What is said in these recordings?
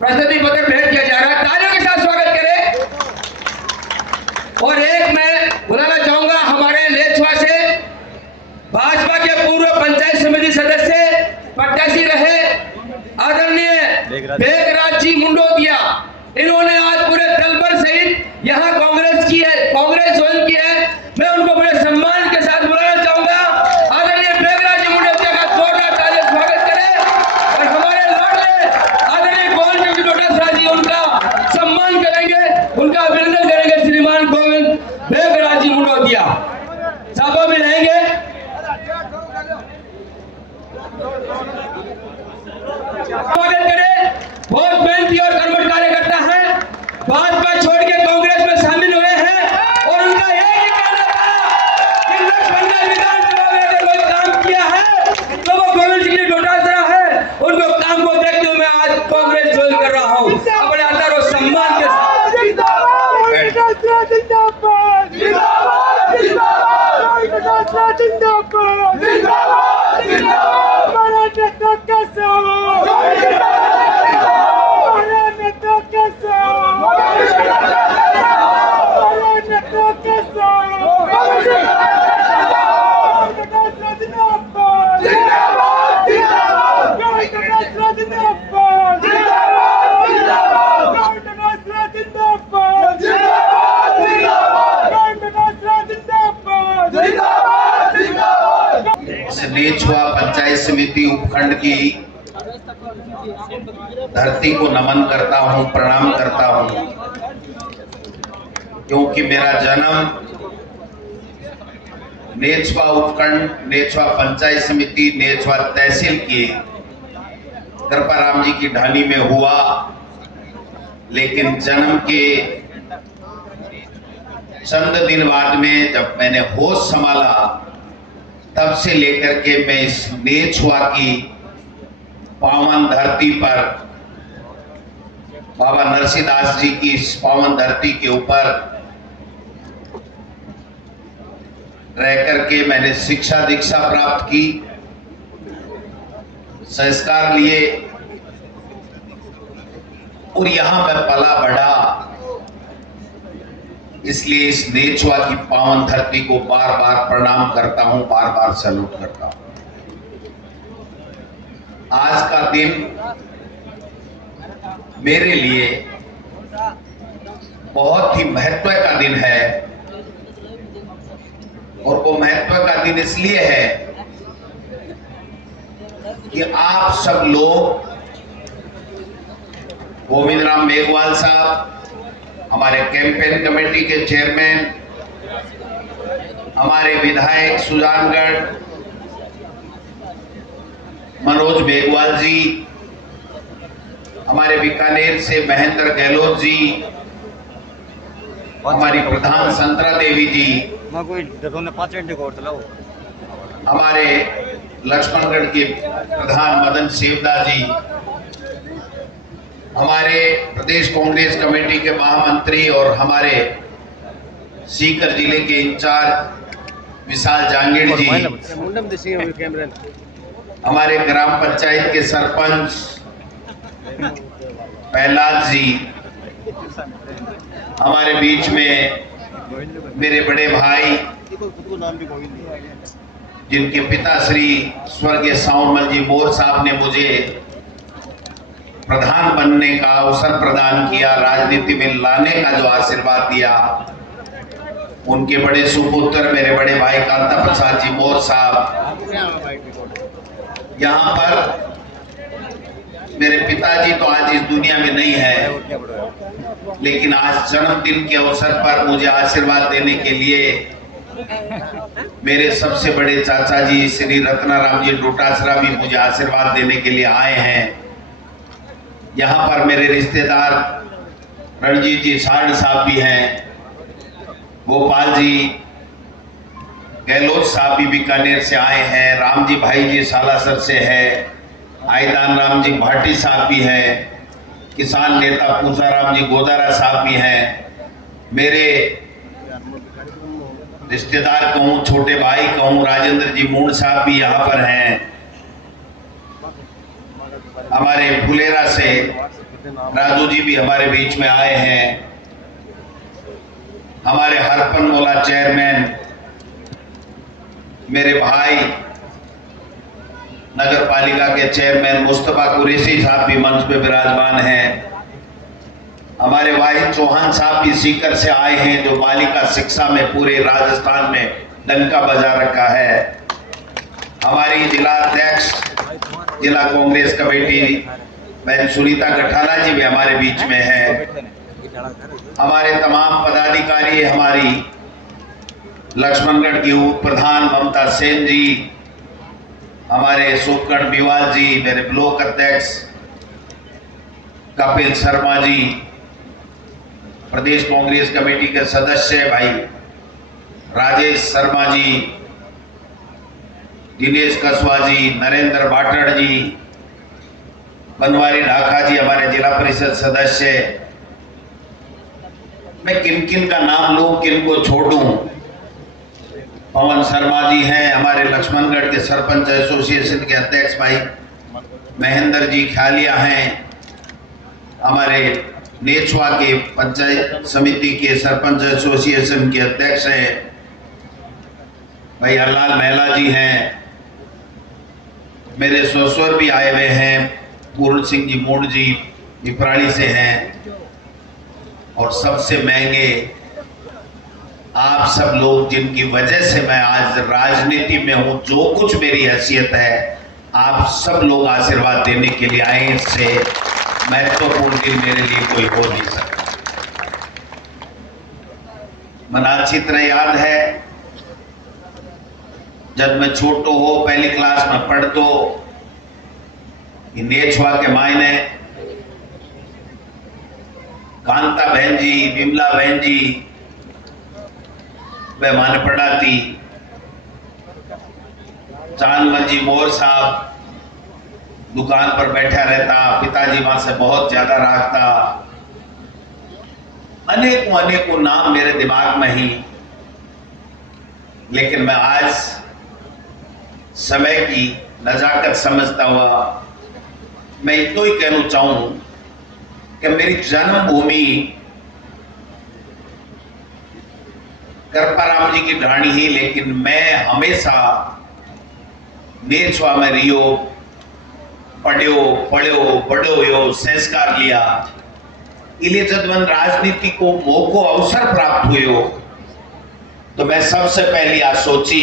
प्रशस्ति पत्र भेंट किया जा रहा है। तालियों के साथ स्वागत करें। और एक मैं बुलाना चाहूंगा हमारे लेछवा से भाजपा के पूर्व पंचायत समिति सदस्य प्रत्याशी रहे आदरणीय बेगराज जी मुंडोदिया। इन्होंने आज पूरे दलबल सहित यहाँ कांग्रेस ज्वाइन की है। मैं उनको बड़े सम्मान के साथ बुलाना चाहूंगा। आदरणीय बेगराज जी मुंडोदिया का जोरदार तालियों से स्वागत करें। और हमारे लाडले आदरणीय गोविंद जी डोटासरा जी उनका सम्मान करेंगे, उनका अभिनंदन करेंगे। श्रीमान गोविंद बेगराज जी मुंडोदिया सभा में रहेंगे। स्वागत करें। बहुत मेहनती और कर्मठ कार्यकर्ता है, भाजपा छोड़ के कांग्रेस में शामिल हुए हैं और उनका यही कहना था कि लक्ष्मण विधानसभा में अगर कोई काम किया है तो वो गोविंद सिंह डोटासरा है। उनको काम को देखते हुए मैं आज कांग्रेस ज्वाइन कर रहा हूँ अपने आदर और सम्मान के साथ। नेछवा पंचायत समिति उपखंड की धरती को नमन करता हूं, प्रणाम करता हूं, क्योंकि मेरा जन्म नेछवा उपखंड, नेछवा पंचायत समिति, नेछवा तहसील की कृपाराम जी की ढानी में हुआ। लेकिन जन्म के चंद दिन बाद में जब मैंने होश संभाला, तब से लेकर के मैं इस नेछवा की पावन धरती पर, बाबा नरसिंहदास जी की इस पावन धरती के ऊपर रह करके मैंने शिक्षा दीक्षा प्राप्त की, संस्कार लिए और यहां मैं पला बढ़ा। इसलिए इस नेछवा की पावन धरती को बार बार प्रणाम करता हूं, बार बार सैल्यूट करता हूं। आज का दिन मेरे लिए बहुत ही महत्व का दिन है। और वो महत्व का दिन इसलिए है कि आप सब लोग, गोविंद राम मेघवाल साहब, हमारे कैंपेन कमेटी के चेयरमैन, हमारे विधायक सुजानगढ़ मनोज मेघवाल जी, हमारे बीकानेर से महेंद्र गहलोत जी, हमारी प्रधान संतरा देवी जी, हमारे लक्ष्मणगढ़ के प्रधान मदन सेवदा जी, हमारे प्रदेश कांग्रेस कमेटी के महामंत्री और हमारे सीकर जिले के इंचार्ज विशाल जांगीर जी, हमारे ग्राम पंचायत के सरपंच प्रहलाद जी, हमारे बीच में मेरे बड़े भाई जिनके पिता श्री स्वर्गीय सावनमल जी मोर साहब ने मुझे प्रधान बनने का अवसर प्रदान किया, राजनीति में लाने का जो आशीर्वाद दिया, उनके बड़े सुपुत्र मेरे बड़े भाई कांता प्रसाद जी मोर साहब। यहाँ पर मेरे पिताजी तो आज इस दुनिया में नहीं है, लेकिन आज जन्मदिन के अवसर पर मुझे आशीर्वाद देने के लिए मेरे सबसे बड़े चाचा जी श्री रत्नाराम जी डोटासरा भी मुझे आशीर्वाद देने के लिए आए हैं। यहाँ पर मेरे रिश्तेदार रणजीत जी साड़ साहब भी हैं, गोपाल जी गहलोत साहब भी बीकानेर से आए हैं, राम जी भाई जी सालासर से है, आयदान राम जी भाटी साहब भी हैं, किसान नेता पूसाराम जी गोदारा साहब भी हैं, मेरे रिश्तेदार कहूँ, छोटे भाई कहूँ, राजेंद्र जी मूण साहब भी यहाँ पर हैं। हमारे फुलेरा से राजू जी भी हमारे बीच में आए हैं, हमारे हरपन मौला चेयरमैन मेरे भाई नगर पालिका के चेयरमैन मुस्तफा कुरैशी साहब भी मंच पे विराजमान हैं, हमारे वाहिद चौहान साहब भी सीकर से आए हैं जो बालिका शिक्षा में पूरे राजस्थान में डंका बजा रखा है, हमारी जिला अध्यक्ष जिला कांग्रेस कमेटी बहन सुनीता गठाला जी भी हमारे बीच में है, हमारे तमाम पदाधिकारी, हमारी लक्ष्मणगढ़ की उप प्रधान ममता सेन जी, हमारे सोपगढ़ बिवाल जी, मेरे ब्लॉक अध्यक्ष कपिल शर्मा जी, प्रदेश कांग्रेस कमेटी के सदस्य भाई राजेश शर्मा जी, दिनेश कसवा जी, नरेंद्र बाटड़ जी, बनवारी ढाका जी, हमारे जिला परिषद सदस्य। मैं किन किन का नाम लूं, किन को छोड़ूं? पवन शर्मा जी हैं, हमारे लक्ष्मणगढ़ के सरपंच एसोसिएशन के अध्यक्ष भाई महेंद्र जी ख्यालिया हैं, हमारे नेछवा के पंचायत समिति के सरपंच एसोसिएशन के अध्यक्ष हैं भाई हरलाल महिला जी हैं, मेरे ससुर भी आए हुए हैं, पूर्ण सिंह जी मूड जी पिपराड़ी से हैं, और सबसे महंगे आप सब लोग जिनकी वजह से मैं आज राजनीति में हूं, जो कुछ मेरी हैसियत है, आप सब लोग आशीर्वाद देने के लिए आए। इससे महत्वपूर्ण दिन मेरे लिए कोई हो नहीं सकता। मन अच्छी तरह याद है जब मैं छोटो हो पहली क्लास में पढ़तो, नेछवा के मायने कांता बहन जी, बिमला बहन जी वह माने पढ़ाती, चांदमल जी मोर साहब दुकान पर बैठा रहता, पिताजी वहां से बहुत ज्यादा राखता, अनेकों अनेकों नाम मेरे दिमाग में ही। लेकिन मैं आज समय की नजाकत समझता हुआ मैं इतना ही कहना चाहूं कि मेरी जन्मभूमि करपाराम जी की ढाणी ही, लेकिन मैं हमेशा नेछवा में रियो, पढ़ो बड़ो यो संस्कार लिया। इलिए जब मन राजनीति को मौको अवसर प्राप्त हुए तो मैं सबसे पहली आज सोची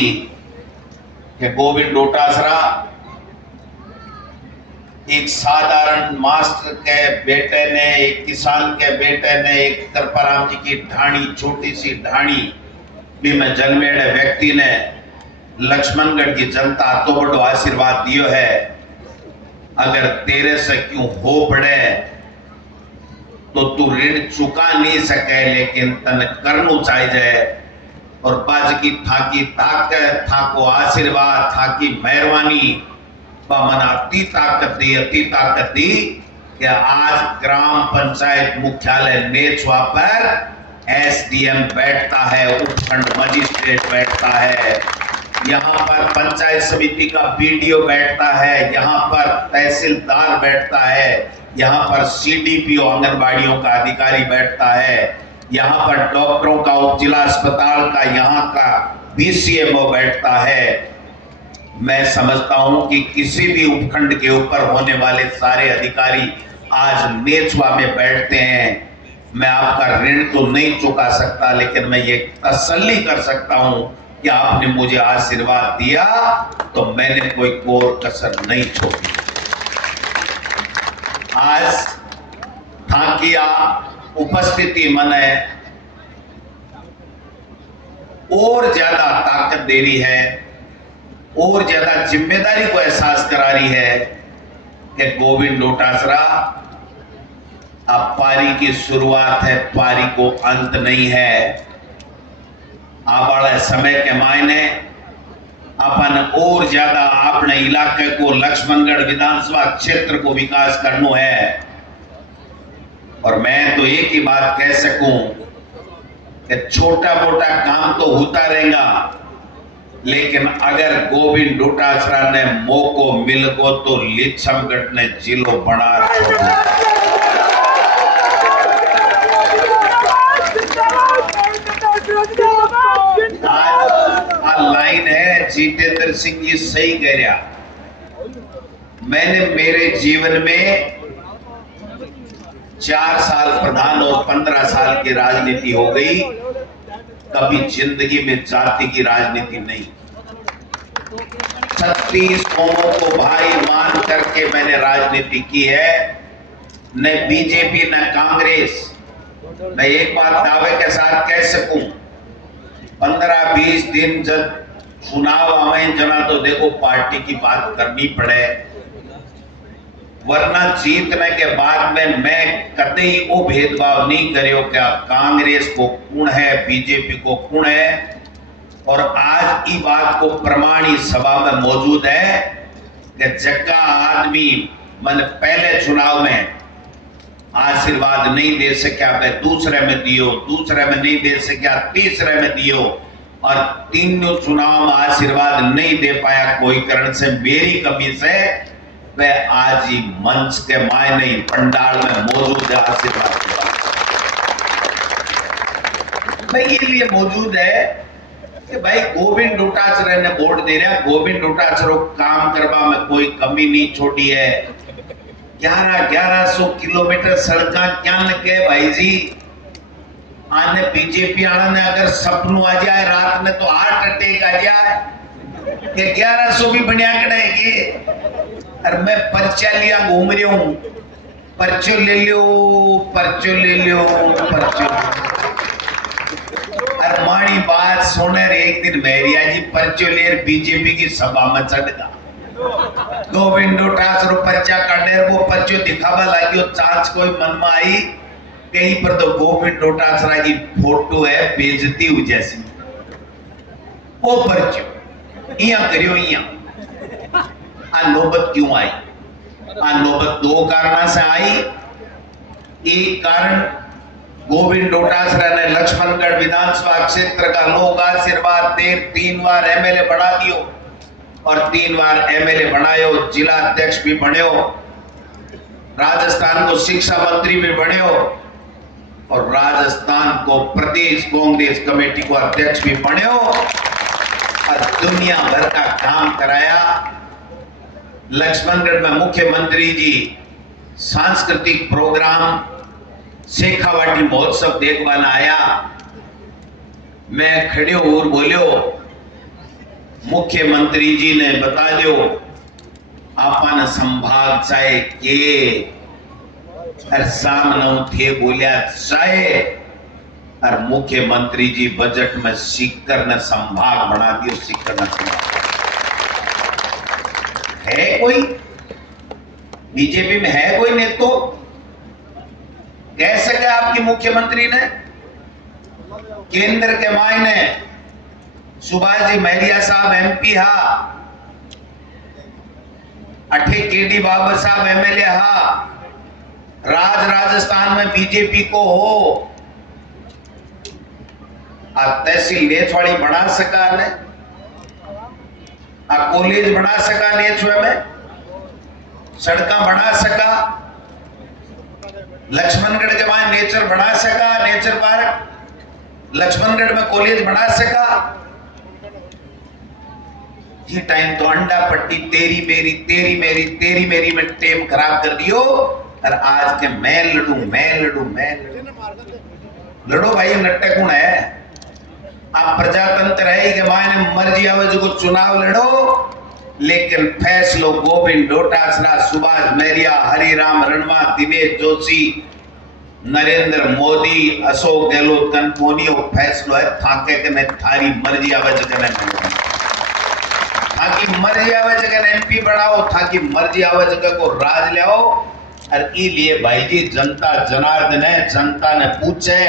कि गोविंद डोटासरा एक साधारण मास्टर के बेटे ने, एक किसान के बेटे ने, एक करपाराम जी की ढाणी, छोटी सी ढाणी भी मैं जन्मेड़े व्यक्ति ने लक्ष्मणगढ़ की जनता तो बड़ो आशीर्वाद दियो है। अगर तेरे से क्यों हो पड़े तो तू ऋण चुका नहीं सके, लेकिन तन करनू चाहिए। और बाज की थाकी ताकत, थाको आशीर्वाद, थाकी मेहरबानी मन अति ताकत दी कि आज ग्राम पंचायत मुख्यालय नेछवा पर एसडीएम बैठता है, उपखंड मजिस्ट्रेट बैठता है, यहाँ पर पंचायत समिति का बीडीओ बैठता है, यहाँ पर तहसीलदार बैठता है, यहाँ पर सीडीपीओ आंगनबाड़ियों का अधिकारी बैठता है, यहाँ पर डॉक्टरों का उप जिला अस्पताल का यहाँ का बीसीएमओ बैठता है। मैं समझता हूं कि किसी भी उपखंड के ऊपर होने वाले सारे अधिकारी आज नेछवा में बैठते हैं। मैं आपका ऋण तो नहीं चुका सकता, लेकिन मैं ये तसल्ली कर सकता हूं कि आपने मुझे आशीर्वाद दिया तो मैंने कोई कोर कसर नहीं छोड़ी। आज थाकिया उपस्थिति मने और ज्यादा ताकत दे रही है, और ज्यादा जिम्मेदारी को एहसास करा रही है कि गोविंद डोटासरा अब पारी की शुरुआत है, पारी को अंत नहीं है। आवाड़ा समय के मायने अपन और ज्यादा अपने इलाके को, लक्ष्मणगढ़ विधानसभा क्षेत्र को विकास करना है। और मैं तो एक ही बात कह सकूं कि छोटा मोटा काम तो होता रहेगा, लेकिन अगर गोविंद डोटासरा ने मौको मिल गो तो लिच्छमगढ़ ने जिलो बना छोड़ो। आज लाइन है जितेंद्र सिंह जी सही कह रहा। मैंने मेरे जीवन में 4 साल प्रधान और 15 साल की राजनीति हो गई, कभी जिंदगी में जाति की राजनीति नहीं। 36 कौमों को भाई मान करके मैंने राजनीति की है, न बीजेपी न कांग्रेस। मैं एक बात दावे के साथ कह सकूं, 15-20 दिन जब चुनाव आवे जना तो देखो पार्टी की बात करनी पड़े, वरना जीतने के बाद में मैं कतई वो भेदभाव नहीं करियो क्या कांग्रेस को कौन है बीजेपी को कौन है। और आज की बात को प्रमाणी सभा में मौजूद है कि जगह आदमी मन पहले चुनाव में आशीर्वाद नहीं दे सका, मैं दूसरे में दियो, दूसरे में नहीं दे सका, तीसरे में दियो, और तीनों चुनाव में आशीर्वाद नहीं दे पाया कोई कारण से, मेरी कमी से वह आज ही मंच के मायने पंडाल में मौजूद है। आशीर्वाद भाई ये लिए मौजूद है कि भाई गोविंद डोटासरा ने वोट दे रहा, गोविंद डोटासरा काम करवा में कोई कमी नहीं छोड़ी है। 1100 किलोमीटर सड़क क्या न के भाई जी। आने बीजेपी आने ने अगर सपनों आ जाए रात में तो हार्ट अटैक आ जाए कि 1100 भी बढ़िया करेगी। और मैं पर्चा लिया घूम रही हूं, पर्चो ले लियो, पर्चो ले लियो, पर्चो। और माड़ी बात सोने एक दिन मैरिया जी पर्चो ले बीजेपी की सभा में चढ़ गया। गोविंद डोटासरा पर्चा काटने वो पर्चो दिखावा लगी, चांच कोई मन में आई, कहीं पर तो गोविंद डोटासरा की फोटो है बेइज्जती हुई जैसी। वो पर्चो इया करियो इया। आ नौबत क्यों आई? आ नौबत 2 कारणों से आई। एक कारण गोविंद डोटासरा ने लक्ष्मणगढ़ विधानसभा क्षेत्र का लोक आशीर्वाद दे 3 बार एमएलए बना दियो, और 3 बार एमएलए बनायो, जिला अध्यक्ष भी बन्यो, राजस्थान को शिक्षा मंत्री भी बन्यो, और राजस्थान को प्रदेश कांग्रेस कमेटी को अध्यक्ष भी बन्यो, और दुनिया भर का काम कराया। लक्ष्मणगढ़ में मुख्यमंत्री जी सांस्कृतिक प्रोग्राम शेखावाटी महोत्सव देखवान आया। मैं खड़ियो और बोलियो, मुख्यमंत्री जी ने बता दियो आपन संभाग चाहे के, और सामने थे बोलिया चाहे, और मुख्यमंत्री जी बजट में सीकर ने संभाग बना दियो। सीकर ने संभाग है कोई बीजेपी में है कोई नेता तो कह सके आपकी मुख्यमंत्री ने केंद्र के मायने सुभाष जी महरिया साहब एमपी हा, अठे केडी बाबर साहब एमएलए हा, राजस्थान में बीजेपी को हो, तहसील नेछवाड़ी बना सका ने, कॉलेज बना सका नेछवे में, सड़का बना सका, लक्ष्मणगढ़ के वहां नेचर बना सका, नेचर पार्क, लक्ष्मणगढ़ में कॉलेज बना सका। ये टाइम तो अंडा पट्टी तेरी मेरी तेरी मेरी तेरी मेरी में टेम खराब कर दियो, और आज के मैं लड़ू मैं लड़ू मैं लड़ू। लड़ो भाई, नट्टे कौन है? आप प्रजातंत्र है कि मायने मर्जी आवे जो चुनाव लड़ो, लेकिन फैसलो गोविंद डोटासरा, सुभाष महरिया, हरिराम रणवा, दिनेश जोशी, नरेंद्र मोदी, अशोक गहलोत कनकोनी फैसलो है थाके के थारी मर्जी आवे जगह थाकी मर्जी आवे जगह एमपी बनाओ, थाकी मर्जी आवे जगह को राज ले आओ। और इसलिए भाई जी जनता जनार्दन है, जनता ने पूछे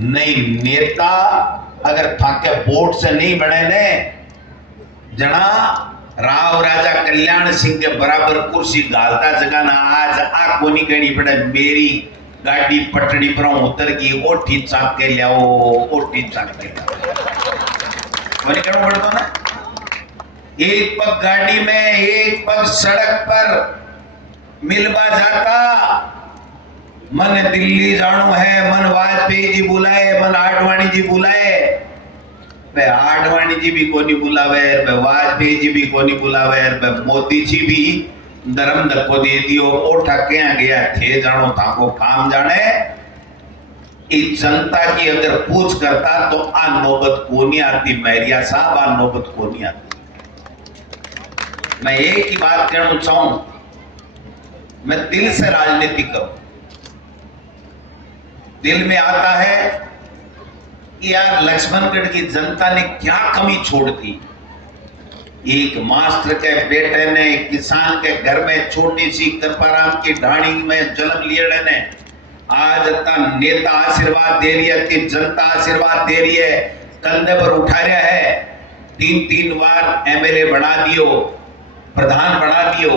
नहीं नेता अगर थाके वोट से नहीं बने ने जना राव राजा कल्याण सिंह के बराबर कुर्सी गालता जगह ना आज आ कोनी कहनी पड़े मेरी गाड़ी पटड़ी पर उतर की ओठी चाक के लियाओ, ओठी चाक के वही कहना पड़ता ना, एक पग गाड़ी में एक पग सड़क पर मिलवा जाता। मन दिल्ली जानो है, मन वाजपेयी जी बुलाए, मन आडवाणी जी बुलाए, वे आडवाणी जी भी कोनी बुलावे, वे वाजपेयी जी भी कोनी बुलावे, वे मोदी जी भी धर्म धक्को दे दियो। ओठा क्या गया थे जानो ताको काम जाने। इस जनता की अगर पूछ करता तो आ नौबत कोनी आती, मैरिया साहब आ नौबत कोनी आती। मैं एक ही बात कहना चाहूं, मैं दिल से राजनीति करूं। दिल में आता है कि यार लक्ष्मणगढ़ की जनता ने क्या कमी छोड़ दी। एक मास्टर के बेटे ने, एक किसान के घर में छोटी सी कृपाराम की ढाणी में जन्म लिया ने, आज तक नेता आशीर्वाद दे रही है कि जनता आशीर्वाद दे रही है, कंधे पर उठा रहा है। 3-3 बार एमएलए बना दियो, प्रधान बना दियो।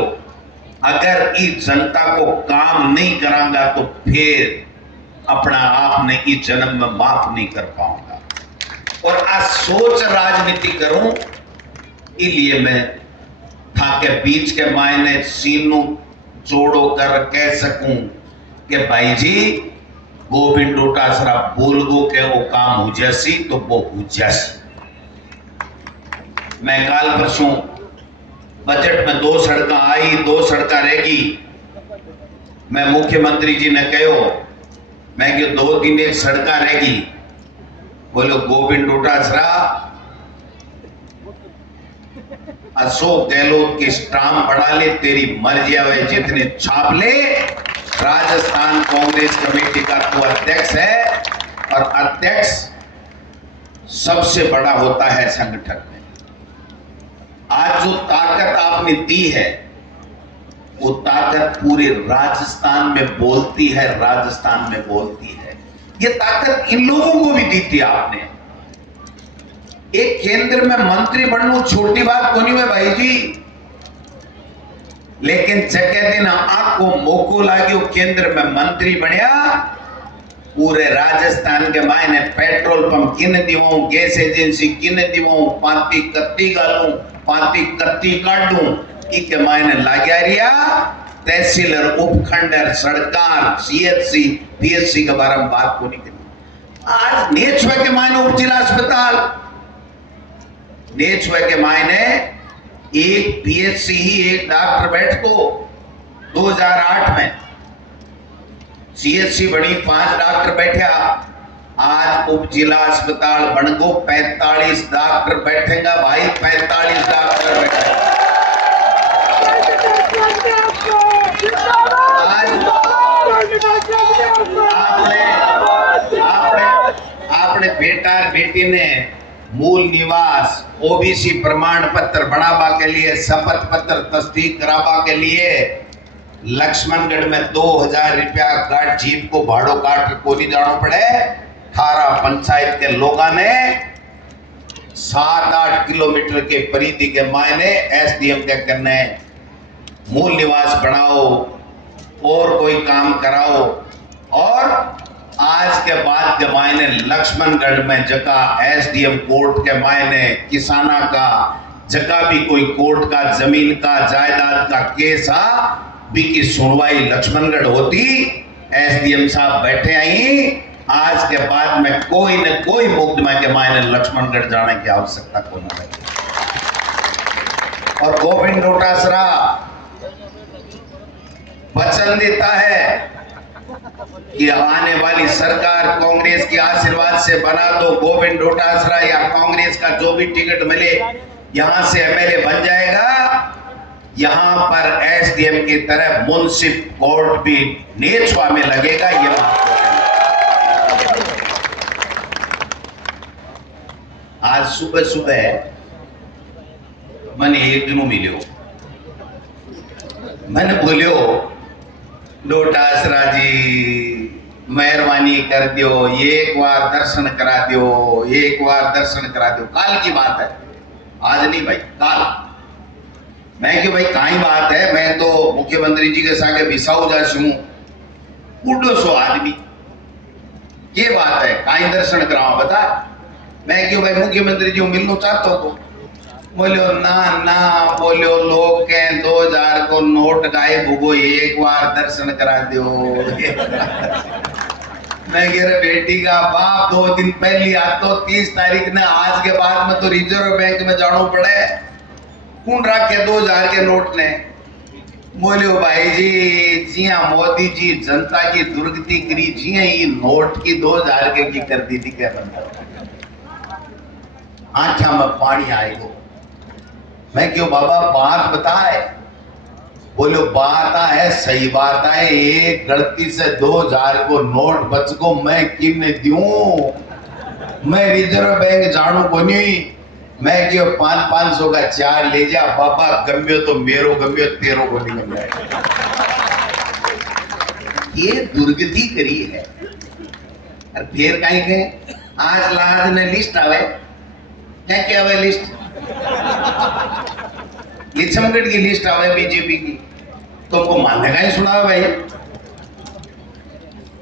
अगर इस जनता को काम नहीं करांगा तो फिर अपना आप ने इस जन्म में माफ नहीं कर पाऊंगा। और आज सोच राजनीति करूं, इसलिए मैं था के बीच के मायने सीनू जोड़ो कर कह सकूं कि भाई जी गोविंद डोटासरा बोल गो के वो काम हो जैसी तो वो हो जैसी। मैं काल परसों बजट में 2 सड़क आई, 2 सड़क रहेगी। मैं मुख्यमंत्री जी ने कहो, मैं कि 2 दिन एक सड़क रहेगी। बोलो गोविंद डोटासरा अशोक गहलोत की स्टाम्प बढ़ा ले, तेरी मर्जी है, जितने छाप ले। राजस्थान कांग्रेस कमेटी का तो अध्यक्ष है, और अध्यक्ष सबसे बड़ा होता है संगठन में। आज जो ताकत आपने दी है, वो ताकत पूरे राजस्थान में बोलती है, राजस्थान में बोलती है। ये ताकत इन लोगों को भी दी थी आपने। एक केंद्र में मंत्री बनना छोटी बात को नहीं है भाई जी, लेकिन जगह दिन आपको मौको लागे केंद्र में मंत्री बनया, पूरे राजस्थान के मायने पेट्रोल पंप किन दिवाऊं, गैस एजेंसी किन दिवाऊं, पाती कत्ती गालूं, पाती कत्ती काटूं, इके मायने लाग्या रिया। तहसीलर, उपखंडर, सरकार, सीएचसी, पीएचसी के बारे में बात को नहीं करी। आज नेछुआ के मायने उप जिला अस्पताल, नेछुआ के मायने एक पीएचसी ही एक डॉक्टर बैठको 2008 में, सीएचसी बनी 5 डॉक्टर बैठा। आज उप जिला अस्पताल बन गो 45 डॉक्टर बैठेगा भाई, 45 डॉक्टर बैठे। आपने बेटा बेटी ने मूल निवास, ओबीसी प्रमाण पत्र बनावा के लिए, शपथ पत्र तस्दीक करावा के लिए लक्ष्मणगढ़ में 2000 रुपया गाड़ जीप को भाड़ो काट को नहीं जाना पड़े। 18 पंचायत के लोगों ने 7-8 किलोमीटर के परिधि के मायने एसडीएम के करने मूल निवास बनाओ और कोई काम कराओ। और आज के बाद के मायने लक्ष्मणगढ़ में जगह एसडीएम कोर्ट के मायने किसाना का जगह भी कोई कोर्ट का जमीन का जायदाद का केस भी की सुनवाई लक्ष्मणगढ़ होती। एसडीएम साहब बैठे आई, आज के बाद में कोई न कोई मुकदमा के मायने लक्ष्मणगढ़ जाने की आवश्यकता को न रही। और गोविंद डोटासरा वचन देता है कि आने वाली सरकार कांग्रेस की आशीर्वाद से बना दो, गोविंद डोटासरा या कांग्रेस का जो भी टिकट मिले यहां से एमएलए बन जाएगा। यहां पर एसडीएम की तरह मुंसिफ कोर्ट भी नेछुआ में लगेगा। ये आज सुबह सुबह मैंने एक दिनों मिलो, मैंने बोलियो डोटासरा जी मेहरबानी कर दियो, एक बार दर्शन करा दियो, एक बार दर्शन करा दियो। काल की बात है, आज नहीं भाई, काल। मैं कि भाई काई बात है, मैं तो मुख्यमंत्री जी के सागे बिसाऊ जासी हूं, उड़ो सो आदमी, ये बात है, काई दर्शन कराओ बता। मैं क्यों भाई मुख्यमंत्री जी मिलना चाहता हूँ? बोलो ना ना, बोलो लोग के 2000 को नोट गायब हो गो, एक बार दर्शन करा दो। मैं कह रहा बेटी का बाप 2 दिन पहले आ तो 30 तारीख ने, आज के बाद में तो रिजर्व बैंक में जाना पड़े, कौन रखे 2000 के नोट ने? बोलो भाई जी, जिया मोदी जी जनता की दुर्गति करी, जिया ये नोट की 2000 के की कर दी थी, क्या बंदा आंखा में पानी आएगा। मैं क्यों बाबा बात बताए? बोलो बात है, सही बात है, एक गलती से 2000 को नोट बच को मैं किन दूं? मैं रिजर्व बैंक जानू को नहीं। मैं क्यों 500 का 4 ले जा बाबा, गम्यो तो मेरो, गम्यो तेरो को नहीं गम्या। ये दुर्गति करी है। और फिर कहीं के आज लाज ने लिस्ट आवे, क्या आवे लिस्ट? लिच्छमगढ़ की लिस्ट आवे बीजेपी की, तुमको मानने का ही सुना भाई।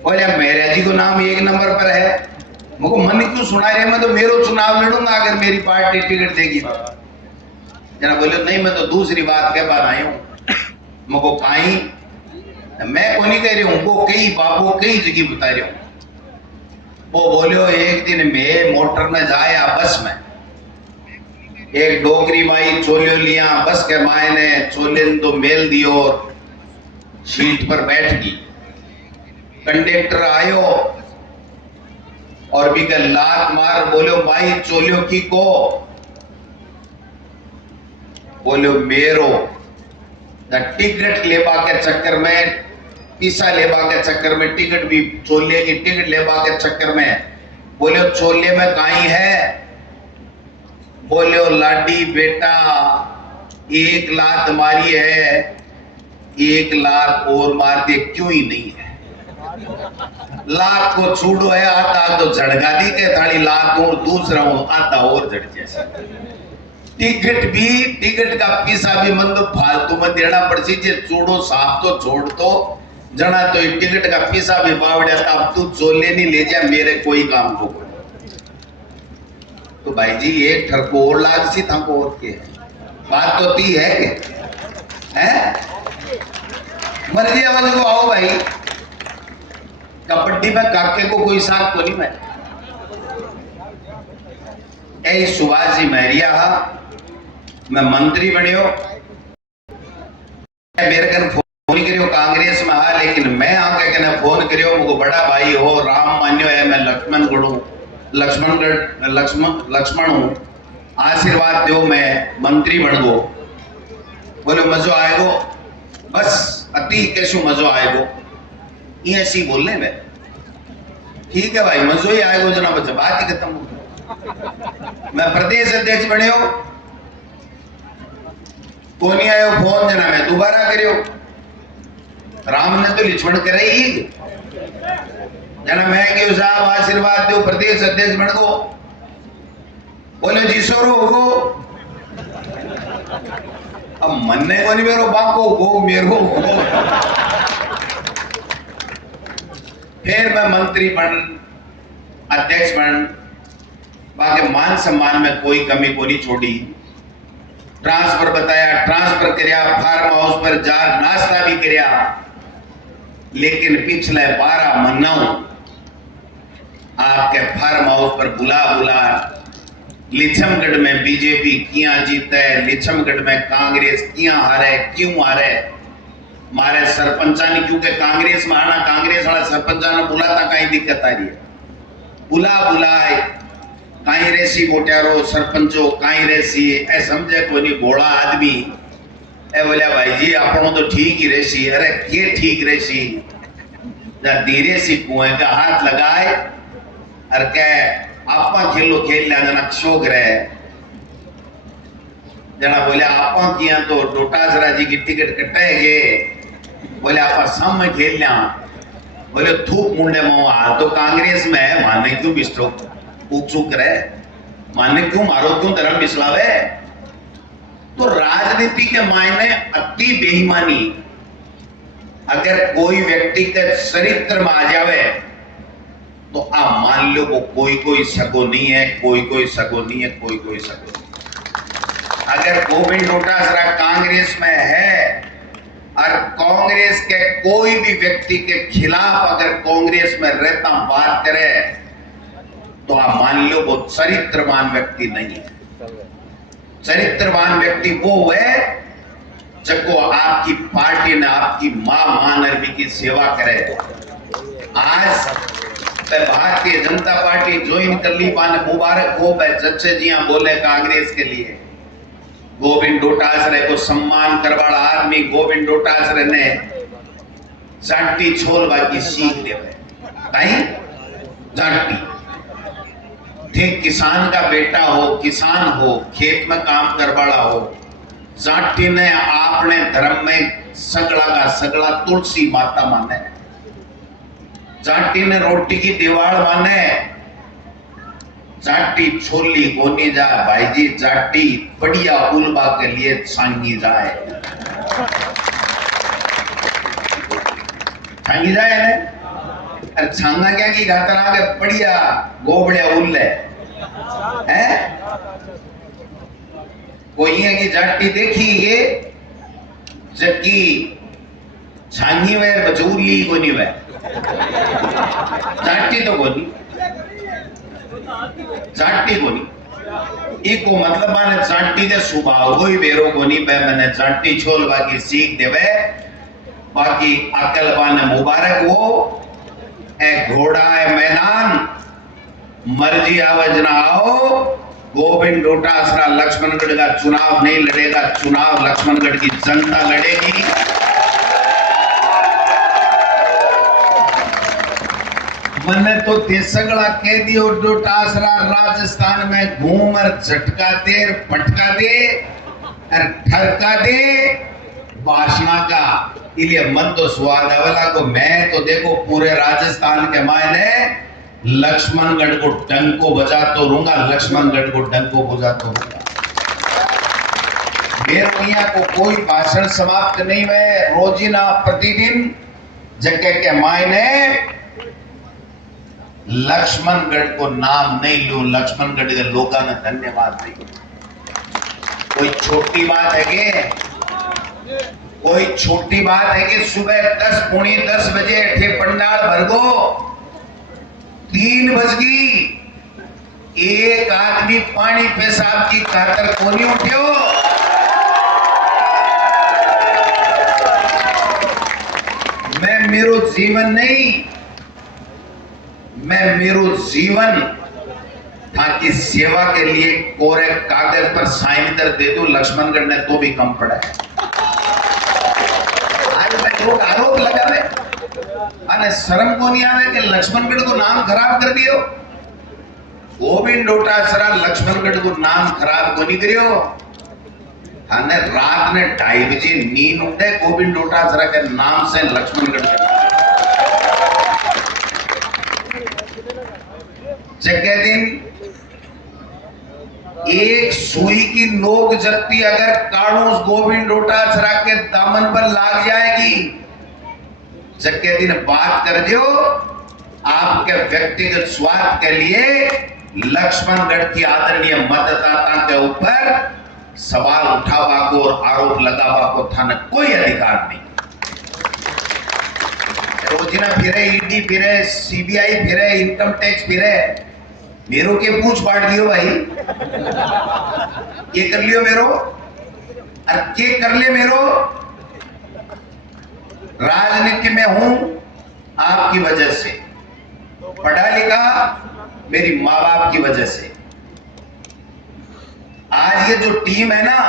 बोले मेरा जी को नाम 1 नंबर पर है, मुझको मन क्यों सुना रहे? मैं तो मेरो चुनाव लड़ूंगा अगर मेरी पार्टी टिकट देगी तो। जना बोले नहीं, मैं तो दूसरी बात कह पा रही हूँ, मुझको कहीं मैं को नहीं कह रही हूँ, वो कई बाबू कई जगह बता रही हूँ। वो बोलो एक दिन मैं मोटर में जाया बस में, एक डोगरी माई चोलियो लिया, बस के माए ने चोले तो मेल दियो, सीट पर बैठ गई। कंडक्टर आयो और भी का लात मार, बोलो माई चोलियो की को? बोलो मेरो। टिकट लेबा के चक्कर में, पीसा लेबा के चक्कर में, टिकट भी चोले की टिकट लेबा के चक्कर में, बोलो चोले में कहीं है? बोलो लाडी बेटा 1 लात मारी है, 1 लात और मार दे, क्यों ही नहीं है? लात को छूटो है, आता तो झड़गा दी के थाली लात और दूसरा आता और झड़ जैसे। टिकट का पैसा भी मन तो फालतू में देना पड़सी, जे चूड़ो साफ तो छोड़ तो जना तो टिकट का पैसा भी बावड़िया था, अब तू चोले नहीं ले जा मेरे कोई काम को। तो भाई जी एक ठरको और लाग सी था को और के बात तो ती है के हैं? मर्जी आवाज को आओ भाई, कबड्डी में काके को कोई साथ को नहीं। मैं ए सुभाष जी मैरिया मैं मंत्री बनियो, मेरे कन फोन करियो कांग्रेस में हा, लेकिन मैं आके कने फोन करियो, मुझको बड़ा भाई हो राम मान्यो है, मैं लक्ष्मण हूं, आशीर्वाद दो मैं मंत्री बन गो। बोले मजो आएगो, बस अति कैसो मजो आएगो, ये ऐसी बोलने में ठीक है भाई, मजो ही आएगो जना, बच्चा बात ही खत्म हो। मैं प्रदेश अध्यक्ष बनियो, को नहीं आयो फोन जना, मैं दोबारा करियो, राम ने तो लिछमण करे ही जना, मैं क्यों साहब आशीर्वाद दो प्रदेश अध्यक्ष बन गो। बोले जी सोरो होगो, अब मन्ने को नहीं मेरो बाको हो मेरो हो। फिर मैं मंत्री बन, अध्यक्ष बन, बाकी मान सम्मान में कोई कमी को नहीं छोड़ी। ट्रांसफर बताया, ट्रांसफर करया, फार्म हाउस पर जा नाश्ता भी करया, लेकिन पिछले 12 महीनों आपके फार्म हाउस पर बुला लिच्छमगढ़ में बीजेपी किया जीते, लिच्छमगढ़ में कांग्रेस किया हारे, क्यों हारे? मारे सरपंचा ने, क्योंकि कांग्रेस में आना, कांग्रेस वाला सरपंचा ने बुलाता कहीं दिक्कत आ रही है, बुलाए कहीं रेसी मोटारो सरपंचो कहीं रेसी, ऐ समझे कोई नहीं भोला आदमी ए बोलिया भाई जी अपनों तो ठीक ही रेसी। अरे ये ठीक रेसी, धीरे सी कुएं का हाथ लगाए और कह आपा खेलो खेल लिया जना शौक रहे जना। बोले आपा किया तो डोटासरा जी की टिकट कटेगे, बोले आपा सामने खेल लिया। बोले थूक मुंडे मुआ तो कांग्रेस में है, माने क्यों बिस्टो उकसुक रहे, माने क्यों मारो, क्यों धर्म बिस्लावे। तो राजनीति के मायने अति बेईमानी अगर कोई व्यक्ति के चरित्र में आ जावे तो आप मान लो वो कोई सगो नहीं है, कोई सगो नहीं है, कोई सगो नहीं। अगर गोविंद डोटासरा कांग्रेस में है और कांग्रेस के कोई भी व्यक्ति के खिलाफ अगर कांग्रेस में रहता बात करे तो आप मान लो वो चरित्रवान व्यक्ति नहीं है। चरित्रवान व्यक्ति वो है जब आपकी पार्टी ने आपकी मां महानरवी की सेवा करे। आज भारतीय जनता पार्टी ज्वाइन कर ली, माने मुबारक हो भाई जच्चे जी बोले कांग्रेस के लिए। गोविंद डोटासरा को सम्मान करवाड़ा आदमी गोविंद डोटासरा ने जाटी छोलवा की सीख देवे ताई जाटी थे। किसान का बेटा हो, किसान हो, खेत में काम करवाड़ा हो, जाटी ने आपने धर्म में सगड़ा का सगड़ा तुलसी माता माने, जाटी ने रोटी की दीवार माने। जाटी छोली गोनी जा भाई जी, जाटी बढ़िया उलबा के लिए छांगी जाए, छांगी जाए ने अरे छांगा क्या की खातर आगे बढ़िया गोबड़िया उल्ले है। कोई है कि जाटी देखी ये जबकि छांगी वे बजूली गोनी वे जाटी तो गोनी, जाटी गोनी इको मतलब माने जाटी दे स्वभाव कोई बेरो गोनी पे मैंने जाटी छोलवा की सीख देवे। बाकी अकल बाने मुबारक हो ए घोड़ा है मैदान मर्जी आवाज ना आओ। गोविंद डोटासरा लक्ष्मणगढ़ का चुनाव नहीं लड़ेगा, चुनाव लक्ष्मणगढ़ की जनता लड़ेगी। मैंने तो देसगड़ा कह दियो डोटासरा राजस्थान में घूम और झटका दे पटका दे और ठरका दे भाषणा का इसलिए मन तो स्वाद अवला को। मैं तो देखो पूरे राजस्थान के मायने लक्ष्मणगढ़ को डंको बजातो रहूंगा, लक्ष्मणगढ़ को डंको बजातो रहूंगा। मेरे यहाँ को कोई भाषण समाप्त नहीं है, रोजीना प्रतिदिन जगह के मायने लक्ष्मणगढ़ को नाम नहीं लू, लक्ष्मणगढ़ के लोगों ने धन्यवाद नहीं। कोई छोटी बात है कि कोई छोटी बात है कि सुबह 10 पौने 10 बजे अठे पंडाल भरगो 3 बज गई, एक आदमी पानी पेशाब की खातर कोनी उठ्यो। मैं मेरो जीवन नहीं, मैं मेरो जीवन ताकि सेवा के लिए कोरे कागज पर साइन कर दे दूं, लक्ष्मणगढ़ ने तो भी कम पड़ा है। आज तक लोग आरोप लगा रहे अने शर्म को नहीं आवे कि लक्ष्मणगढ़ को नाम खराब कर दियो। गोविंद डोटासरा लक्ष्मणगढ़ को नाम खराब को नहीं करियो। अने रात ने 2:30 बजे नींद उठे गोविंद डोटासरा के नाम से लक्ष्मणगढ़ का जगह दिन एक सुई की नोक जत्ती अगर काणूस गोविंद डोटासरा के दामन पर लाग जाएगी, जगह दिन बात कर दियो आपके व्यक्तिगत स्वार्थ के लिए लक्ष्मणगढ़ की आदरणीय मतदाता के ऊपर सवाल उठावा को और आरोप लगावा को थाने कोई अधिकार नहीं। रोजिना फिरे, ईडी फिरे, सीबीआई फिरे, इनकम टैक्स फिरे, मेरो के पूछ पाट दियो भाई, ये कर लियो मेरो और के कर ले मेरो। राजनीति में हूं आपकी वजह से, पढ़ा लिखा मेरी माँ बाप की वजह से। आज ये जो टीम है ना,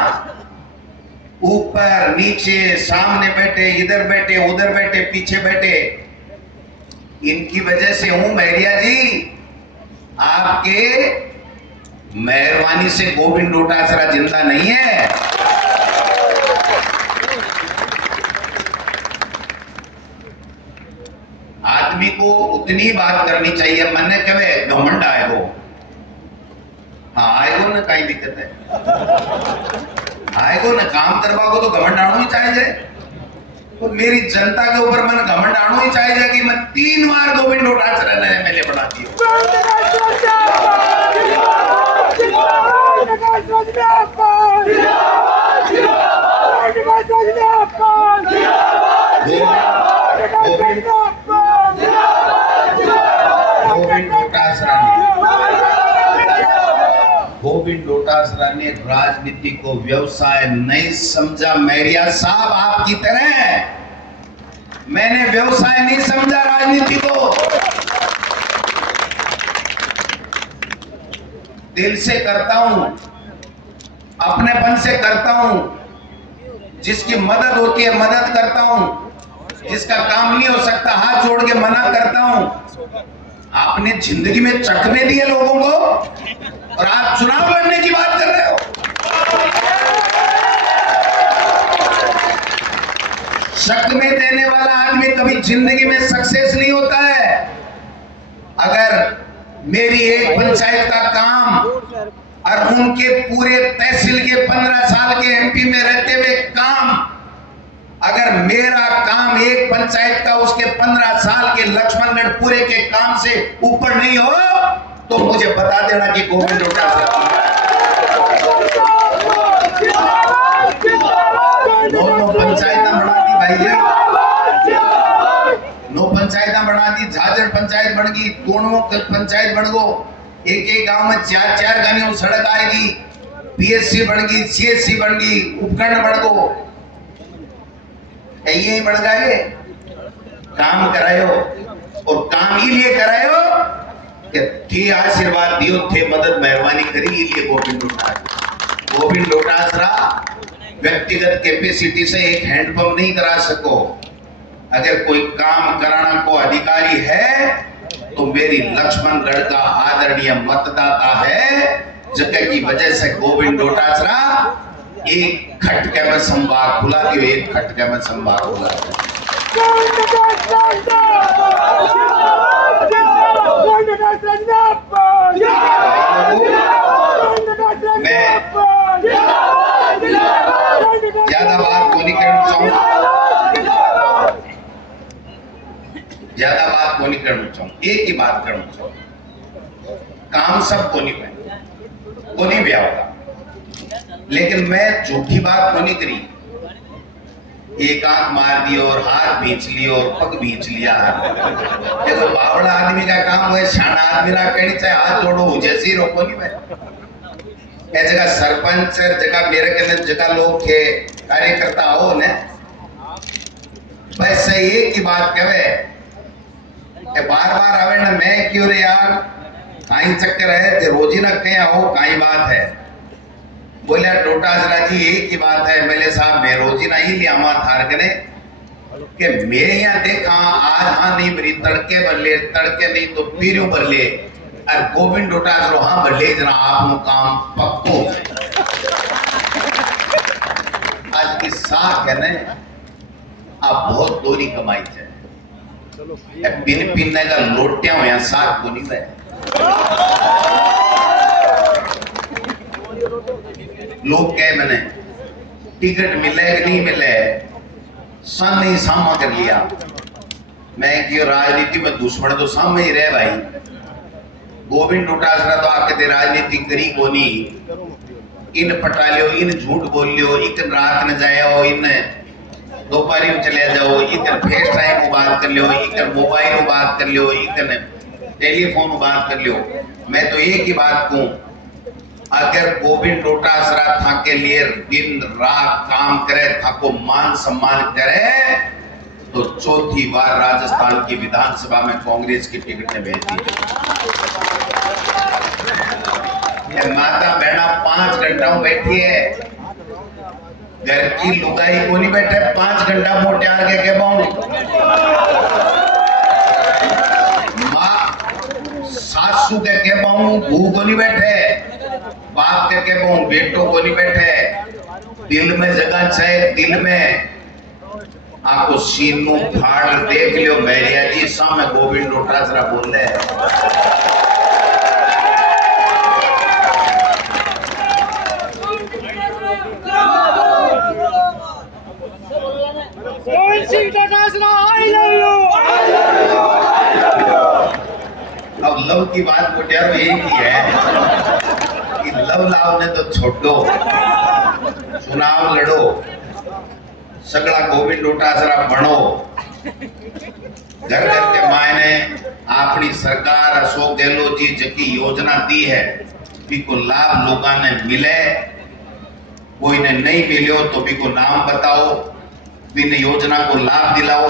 ऊपर नीचे सामने बैठे, इधर बैठे, उधर बैठे, पीछे बैठे, इनकी वजह से हूं मैरिया जी। आपके मेहरबानी से गोविंद डोटासरा जिंदा नहीं है। आदमी को उतनी बात करनी चाहिए, मैंने कहे घमंड आएगो, हाँ आएगो ना, कई दिक्कत है, आएगो ना, काम करवा को तो घमंड आना ही चाहिए। तो मेरी जनता के ऊपर मन घमंड आना ही चाहिए कि मैं 3 बार गोविंद डोटासरा ने एमएलए बना दिया। गोविंद डोटासरा ने राजनीति को व्यवसाय नहीं समझा। मेरिया साहब आपकी तरह मैंने व्यवसाय नहीं समझा राजनीति को। दिल से करता हूं, अपनेपन से करता हूं, जिसकी मदद होती है मदद करता हूं, जिसका काम नहीं हो सकता हाथ जोड़ के मना करता हूं। आपने जिंदगी में चखने दिए लोगों को और आप चुनाव लड़ने की बात कर रहे हो। शक में देने वाला आदमी कभी जिंदगी में सक्सेस नहीं होता है। अगर मेरी एक पंचायत का काम और उनके पूरे तहसील के 15 साल के एमपी में रहते हुए काम, अगर मेरा काम एक पंचायत का उसके 15 साल के लक्ष्मणगढ़ पूरे के काम से ऊपर नहीं हो तो मुझे बता देना कि गोविंद डोटासरा नो पंचायत बना दी भाई, नो पंचायत बना दी, झाझड़ पंचायत बन गई, कोणों पंचायत बन गो, एक गांव में 4 गानियों सड़क आएगी, पीएससी बन गई, सीएससी बन गई, उपखंड बन गो, यही बन गए। काम करायो और काम इसलिए करायो कि थे आशीर्वाद दियो, थे मदद मेहरबानी करी, इसलिए गोविंद डोटासरा व्यक्तिगत कैपेसिटी से एक हैंडपंप नहीं करा सको। अगर कोई काम कराना को अधिकारी है तो मेरी लक्ष्मणगढ़ का आदरणीय मतदाता है, जगह की वजह से गोविंद डोटासरा एक खटके में संभाग खुला दियो, एक खटके में संभाग खुला दियो। मैं ज्यादा बात को नहीं करना चाहूंगा, ज्यादा बात को नहीं करना चाहूंगा, एक ही बात करना चाहूंगा। काम सब को नहीं ब्याह होगा, लेकिन मैं झूठी बात को नहीं करी। एक आंख मार दी और हाथ भींच लिया और पग भींच लिया। देखो बावड़ा आदमी का काम है, शाना आदमी ना कहनी चाहे हाथ जोड़ो जैसी रोको नहीं। मैं जगह सरपंच जगह मेरे के जगह लोग के कार्यकर्ता हो ने बस एक ही बात कहे बार बार आवे ना, मैं क्यों रे यार कहीं चक्कर है रोजी ना कहीं आओ कहीं बात है। बोलिया डोटासरा जी एक ही बात है एमएलए साहब, मैं रोजी ना ही लिया हमारा थार कने कि मैं यहाँ देखा आज हाँ नहीं बरी तड़के बदले, तड़के नहीं तो पीरियों बदले, और गोविंद डोटासरा हाँ बदले जना आप काम पक्को। आज की साख है ना, आप बहुत दोरी कमाई है, बिन पिन्ने का लोटिया हुआ साख को नहीं है। लोग कहे मैंने टिकट मिले कि नहीं मिले, सन ही सामा कर लिया। मैं क्यों राजनीति में दुश्मन तो सामने ही रहे भाई। गोविंद डोटासरा तो आके दे राजनीति करी कोनी, इन पटा लियो, इन झूठ बोल लियो, इन रात न जाओ, इन दोपहरी में चले जाओ, इन फेस टाइम में बात कर लियो, इन मोबाइल में बात कर लियो, इन टेलीफोन में बात कर लियो। मैं तो एक ही बात कहूं, अगर गोविंद डोटासरा था के लिए दिन रात काम करे, था को मान सम्मान करे तो चौथी बार राजस्थान की विधानसभा में कांग्रेस की टिकट ने भेज दी। माता बहना 5 घंटा बैठी है, घर की लुगाई को नहीं बैठे 5 घंटा मोटे आगे के माँ सासू के भू को नहीं बैठे, बाप के बेटों को नहीं बैठे। दिल में जगह चाहे, दिल में आपको सीनों फाड़ देख लियो। बैरिया जी सामने गोविंद डोटासरा बोल रहे हैं। अब लव की बात मुटियारो एक ही है कि लव लाव ने तो छोड़ो, चुनाव लड़ो, सगड़ा गोविंद डोटासरा बनो, घर घर के मायने अपनी सरकार अशोक गहलोत जी जकी योजना दी है को लाभ लोगों ने मिले, कोई ने नहीं मिले हो तो भी को नाम बताओ, बिन योजना को लाभ दिलाओ।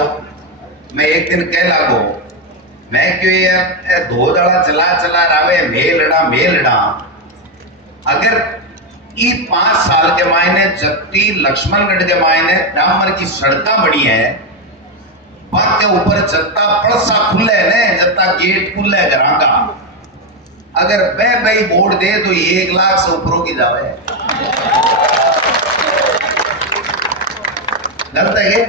मैं एक दिन कह लागो, मैं क्यों यार दो दड़ा चला चला रावे मेलड़ा अगर ई 5 साल के मायने जत्ती लक्ष्मणगढ़ के मायने डामर की सड़का बनी है, बात के ऊपर जत्ता पड़सा खुले ने, जत्ता गेट खुले घरा का, अगर भाई बोर्ड दे तो 1 लाख से ऊपरों की जावे। गलत है ये?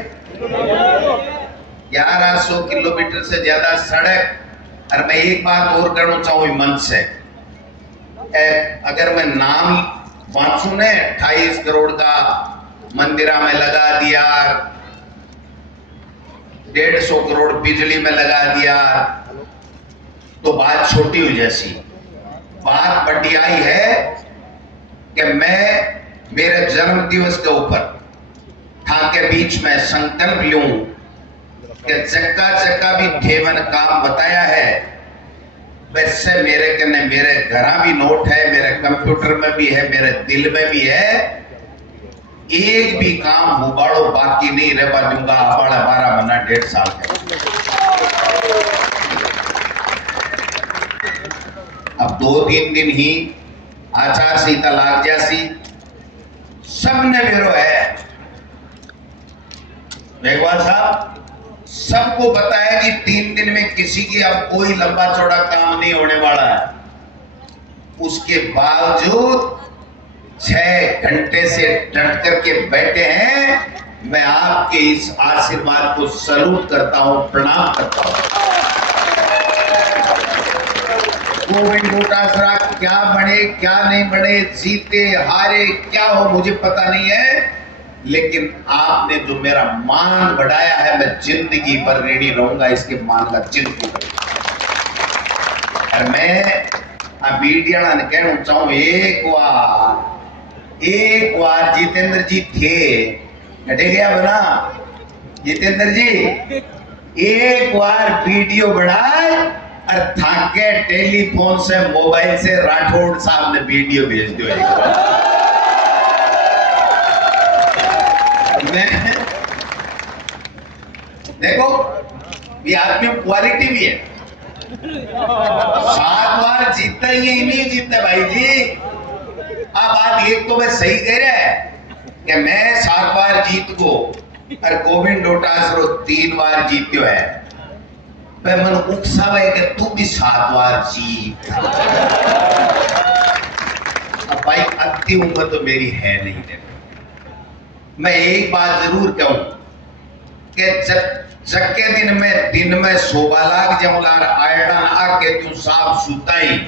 1100 किलोमीटर से ज्यादा सड़क। और मैं एक बात और कहना चाहूँ मन से, अगर मैं नाम वांचू ने 28 करोड़ का मंदिरा में लगा दिया, 150 करोड़ बिजली में लगा दिया, तो बात छोटी हुई जैसी। बात बड़ी आई है कि मैं मेरे जन्म दिवस के ऊपर था के बीच में संकल्प लूं कि जक्का जक्का भी ठेवन काम बताया है, वैसे मेरे कने मेरे घरा भी नोट है, मेरे कंप्यूटर में भी है, मेरे दिल में भी है, एक भी काम उबाड़ो बाकी नहीं रह दूंगा। हमारा 12 महीना 1.5 साल है। अब 2-3 दिन ही आचार संहिता लाग जासी, सबने बेरो है मेघवाल साहब, सबको पता है कि 3 दिन में किसी की अब कोई लंबा चौड़ा काम नहीं होने वाला है। उसके बावजूद 6 घंटे से डट करके बैठे हैं। मैं आपके इस आशीर्वाद को सलूट करता हूं, प्रणाम करता हूं। गोविंद डोटासरा क्या बने क्या नहीं बने, जीते हारे क्या हो मुझे पता नहीं है, लेकिन आपने जो मेरा मान बढ़ाया है, मैं जिंदगी भर ऋणी रहूंगा इसके मान का जिंदगी। और मैं मीडिया ने कहना चाहूं, एक बार जितेंद्र जी थे हटे गया बना, जितेंद्र जी एक बार वीडियो बढ़ाए और थाके टेलीफोन से मोबाइल से राठौड़ साहब ने वीडियो भेज दिया। मैं देखो ये आदमी क्वालिटी भी है, 7 बार जीतता ही नहीं जीतता भाई जी। अब बात एक तो मैं सही कह रहा है कि मैं 7 बार जीत को और गोविंद डोटासरा 3 बार जीत्यो है, मैं मन उकसावे कि तू भी 7 बार जीत। अब भाई अति उम्र तो मेरी है नहीं। मैं एक बात जरूर कहूं कि जक्के दिन में शोभा लाग जमलार आयरन आके तू साफ सुताई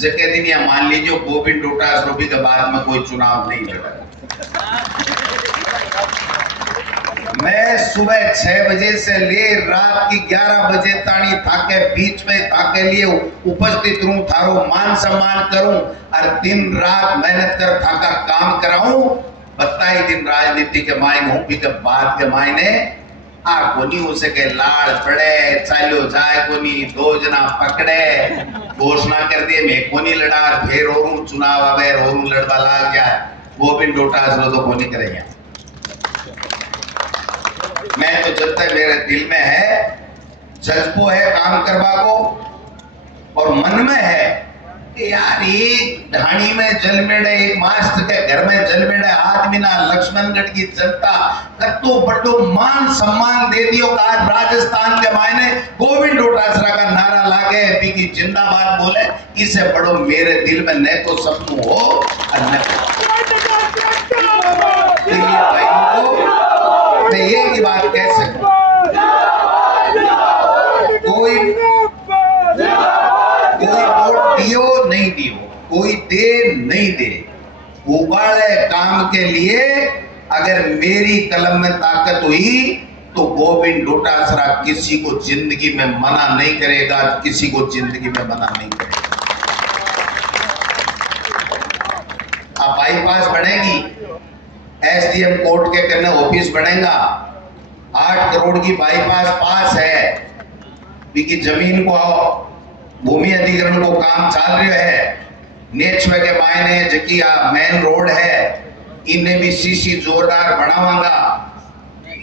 जके दिन, या मान लीजिए गोविंद डोटासरा के बाद में कोई चुनाव नहीं लड़ा। मैं सुबह 6 बजे से ले रात की 11 बजे तानी थाके बीच में थाके लिए उपस्थित रहूं, थारो मान सम्मान करूं और दिन रात मेहनत कर थाका काम कराऊं। बताई दिन राजनीति के मायने हूं भी के बाद के मायने आ कोनी हो सके, लाड़ पड़े चालो जाए कोनी, 2 जना पकड़े घोषणा कर दिए मैं कोनी लड़ा, फिर और चुनाव आवे और लड़वा लाग जाए। गोविंद डोटासरा तो कोनी करेंगे। मैं तो जब तक मेरे दिल में है, जज्बो है काम करवा को और मन में है कि यार एक ढाणी में जलमेड़े, एक मास्टर के घर में जलमेड़े आदमी ना लक्ष्मणगढ़ की जनता कत्तो बड्डो मान सम्मान दे दियो। आज राजस्थान के मायने गोविंद डोटासरा का नारा लागे पी की जिंदाबाद बोले, इसे बड़ो मेरे दिल में न तो सपनू हो और न मैं एक ही बात कह सकता, कोई वोट दियो नहीं दियो, कोई दे नहीं दे, उबाले काम के लिए अगर मेरी कलम में ताकत हुई तो गोविंद डोटासरा किसी को जिंदगी में मना नहीं करेगा, किसी को जिंदगी में मना नहीं करेगा। अब बाईपास बनेगी, एसडीएम कोर्ट के करने ऑफिस बनेगा, 8 करोड़ की बाईपास पास है, बिकी जमीन को भूमि अधिग्रहण को काम चल रहा है, नेचवे के मायने जकिया मेन रोड है, इन्हें भी सीसी जोरदार बनावांगा,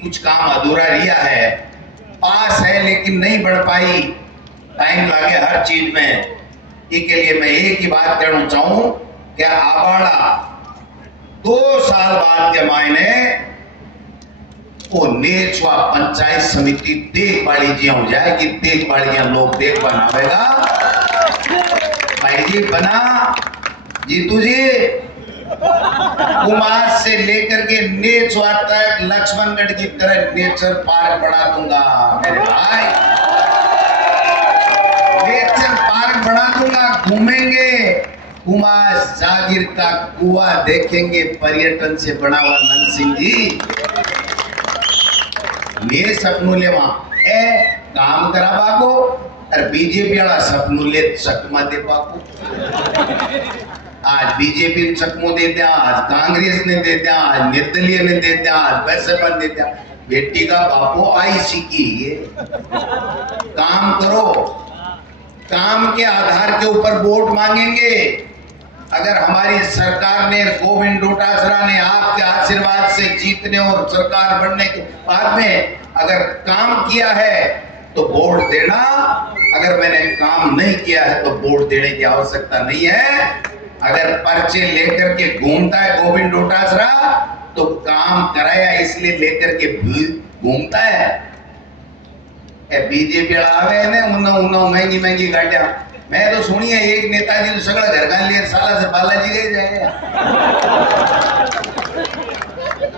कुछ काम अधूरा रिया है, पास है लेकिन नहीं बढ़ पाई, टाइम लगे हर चीज में। इसके लिए मैं एक ही बात कहना चाहूं कि आबाड़ा 2 साल बाद के मायने वो नेचवा पंचायत समिति देखभाली जी हो जाएगी, देखभाली लोग देख बनावेगा। भाई जी बना जीतू जी, कुमार से लेकर के नेचवा तक लक्ष्मणगढ़ की तरह नेचर पार्क बना दूंगा मेरे भाई, नेचर पार्क बना दूंगा, घूमेंगे, कुमार जागीर का कुआ देखेंगे, पर्यटन से बना हुआ नंद सिंह जी। मेरे सपनों ले वहां ए काम करा बाको और बीजेपी वाला सपनों ले चकमा दे बाको। आज बीजेपी ने चकमो दे दिया, आज कांग्रेस ने दे दिया, आज निर्दलीय ने दे दिया, आज बैसपा ने दे दिया। बेटी का बापो आईसी की है, काम करो, काम के आधार के ऊपर वोट मांगेंगे। अगर हमारी सरकार ने, गोविंद डोटासरा ने आपके आशीर्वाद से जीतने और सरकार बनने के बाद में अगर काम किया है तो वोट देना, अगर मैंने काम नहीं किया है तो वोट देने की आवश्यकता नहीं है। अगर पर्चे लेकर के घूमता है गोविंद डोटासरा तो काम कराया इसलिए लेकर के घूमता है। बीजेपी आवे ने उन्होंने महंगी महंगी गाड़ियां, मैं तो सुनी है एक नेताजी तो सगड़ा घर का लिए साला से बालाजी गए जाएगा।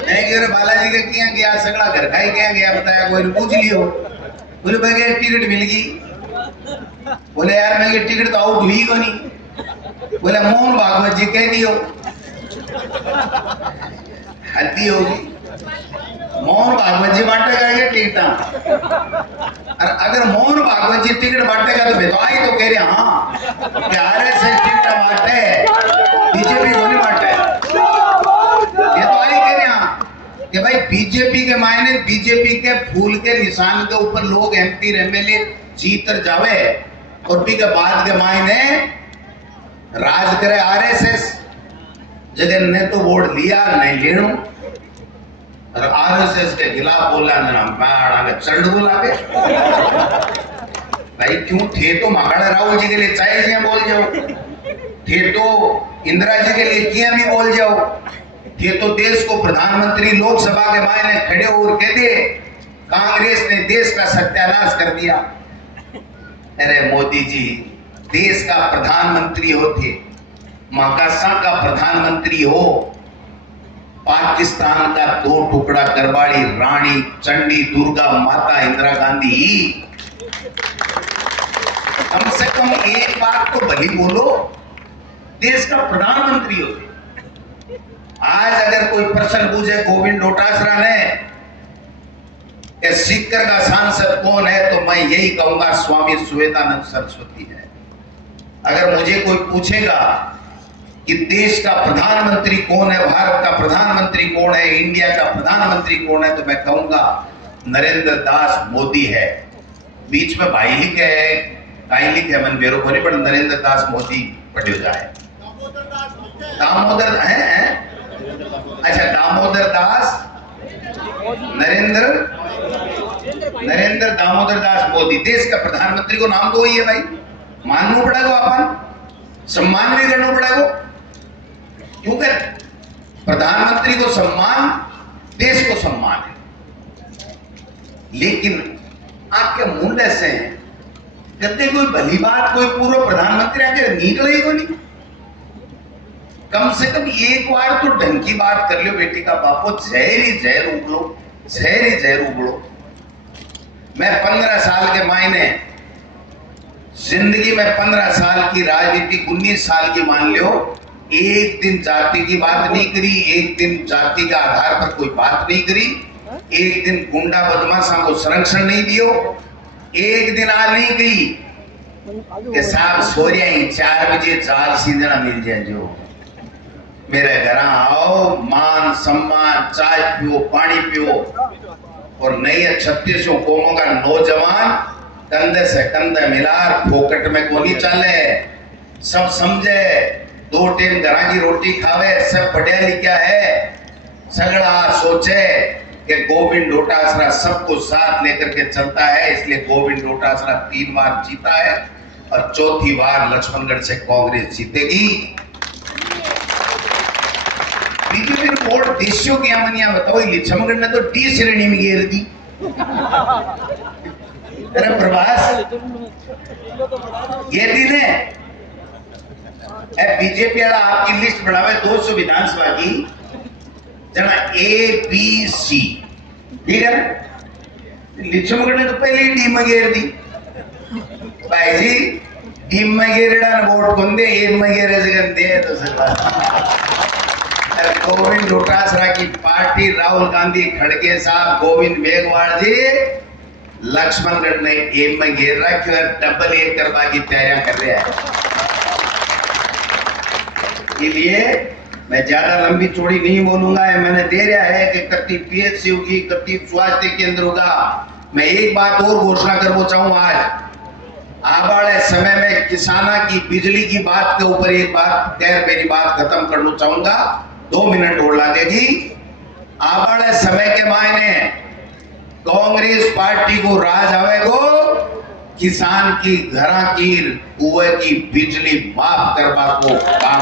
मैं कह रहा बालाजी का किया गया, सगड़ा घर का ही क्या गया बताया, कोई पूछ लियो। बोले भाई टिकट मिल गई, बोले यार मैं ये टिकट तो आउट हुई को नहीं, बोले मोहन भागवत जी कह दियो, हद्दी होगी, मोहन भागवत जी बांटेगा टिकटा, और अगर मोहन भागवत जी टिकट बांटेगा तो बेतवाई तो कह रहे हाँ प्यारे से टिकट बांटे, बीजेपी को नहीं बांटे, बेतवाई कह रहे हाँ कि भाई बीजेपी के मायने बीजेपी के फूल के निशान के ऊपर लोग एमपी एमएलए जीत जावे और भी के बाद के मायने राज करे आरएसएस। जगन ने तो वोट लिया नहीं लेनो और आरएसएस के खिलाफ बोला ना बाड़ा चंड बोला के भाई क्यों थे तो महाराणा राहुल जी के लिए चाहे जिया बोल जाओ, थे तो इंदिरा जी के लिए किया भी बोल जाओ, थे तो देश को प्रधानमंत्री लोकसभा के मायने खड़े और कह दे कांग्रेस ने देश का सत्यानाश कर दिया। अरे मोदी जी देश का प्रधानमंत्री होते, महाकाशा का प्रधानमंत्री हो, पाकिस्तान का 2 टुकड़ा करवाड़ी रानी चंडी दुर्गा माता इंदिरा गांधी, कम से कम एक बात तो भली बोलो, देश का प्रधानमंत्री होते। आज अगर कोई प्रश्न पूछे गोविंद डोटासरा ने कि सीकर का सांसद कौन है तो मैं यही कहूंगा स्वामी सुवेदानंद सरस्वती है। अगर मुझे कोई पूछेगा कि देश का प्रधानमंत्री कौन है, भारत का प्रधानमंत्री कौन है, इंडिया का प्रधानमंत्री कौन है, तो मैं कहूंगा नरेंद्र दास मोदी है। बीच में भाई लिखे है, काई लिखे मन बेरो को नहीं, पर नरेंद्र दास मोदी पढ़ो जाए। दामोदर है, अच्छा दामोदर दास नरेंद्र दामोदर दास मोदी देश का प्रधानमंत्री को नाम तो वही है भाई, मानना पड़ेगा, अपन सम्मान भी करना पड़ेगा, क्योंकि प्रधानमंत्री को सम्मान देश को सम्मान है। लेकिन आपके मुंडे से कहते कोई भली बात कोई पूर्व प्रधानमंत्री आके निकले ही को नहीं, कम से कम एक बार तो ढंग की बात कर लो बेटी का बापो, जहर ही जहर उगलो, जहर ही जहर उगलो। मैं 15 साल के मायने जिंदगी में 15 साल की राजनीति 19 साल की मान लो, एक दिन जाति की बात नहीं करी, एक दिन जाति के आधार पर कोई बात नहीं करी, एक दिन गुंडा बदमाशा को संरक्षण नहीं दियो, एक दिन आ नहीं गई कि साहब सो रहा ही 4 बजे जाल सीधना मिल जाए, जो मेरे घर आओ, मान सम्मान, चाय पियो, पानी पियो। और नई 36 कौमों का नौजवान कंधे से कंधे मिलार फोकट में को नहीं चले, सब समझे, 2 टाइम घर की रोटी खावे, सब पढ़िया लिखा है, सगड़ा सोचे कि गोविंद डोटासरा सबको साथ लेकर के चलता है। इसलिए गोविंद डोटासरा 3 बार जीता है और 4थी बार लक्ष्मणगढ़ से कांग्रेस जीतेगी। बीजेपी रिपोर्ट देशों की अमनिया बताओ, लक्ष्मणगढ़ ने तो डी श्रेणी में घेर दी। अरे प्रभास ये दिन है, बीजेपी वाला आपकी लिस्ट बढ़ावे 200 विधानसभा की, जना A B C, ठीक है ना। लक्ष्मणगढ़ ने तो पहले ही डी में घेर दी। भाई जी डी में घेरेड़ा वोट कौन दे, ए में घेरे से दे तो सर। गोविंद डोटासरा की पार्टी, राहुल गांधी, खड़गे साहब, गोविंद मेघवाल जी लक्ष्मणगढ़ ने एम में घेर रखी और डबल ए करवा की तैयारियां कर रहे हैं। इसलिए मैं ज्यादा लंबी चौड़ी नहीं बोलूंगा, मैंने दे रहा है कि कति पीएचसी होगी, कति स्वास्थ्य केंद्र होगा। मैं एक बात और घोषणा करना चाहूँ, आज आने वाले समय में किसाना की बिजली की बात के ऊपर एक बात कह मेरी बात खत्म करना चाहूंगा, 2 मिनट और लगेगी। आने वाले समय के मायने कांग्रेस पार्टी को राज आवेगो, किसान की घरा की कुएं की बिजली माफ करवा को काम।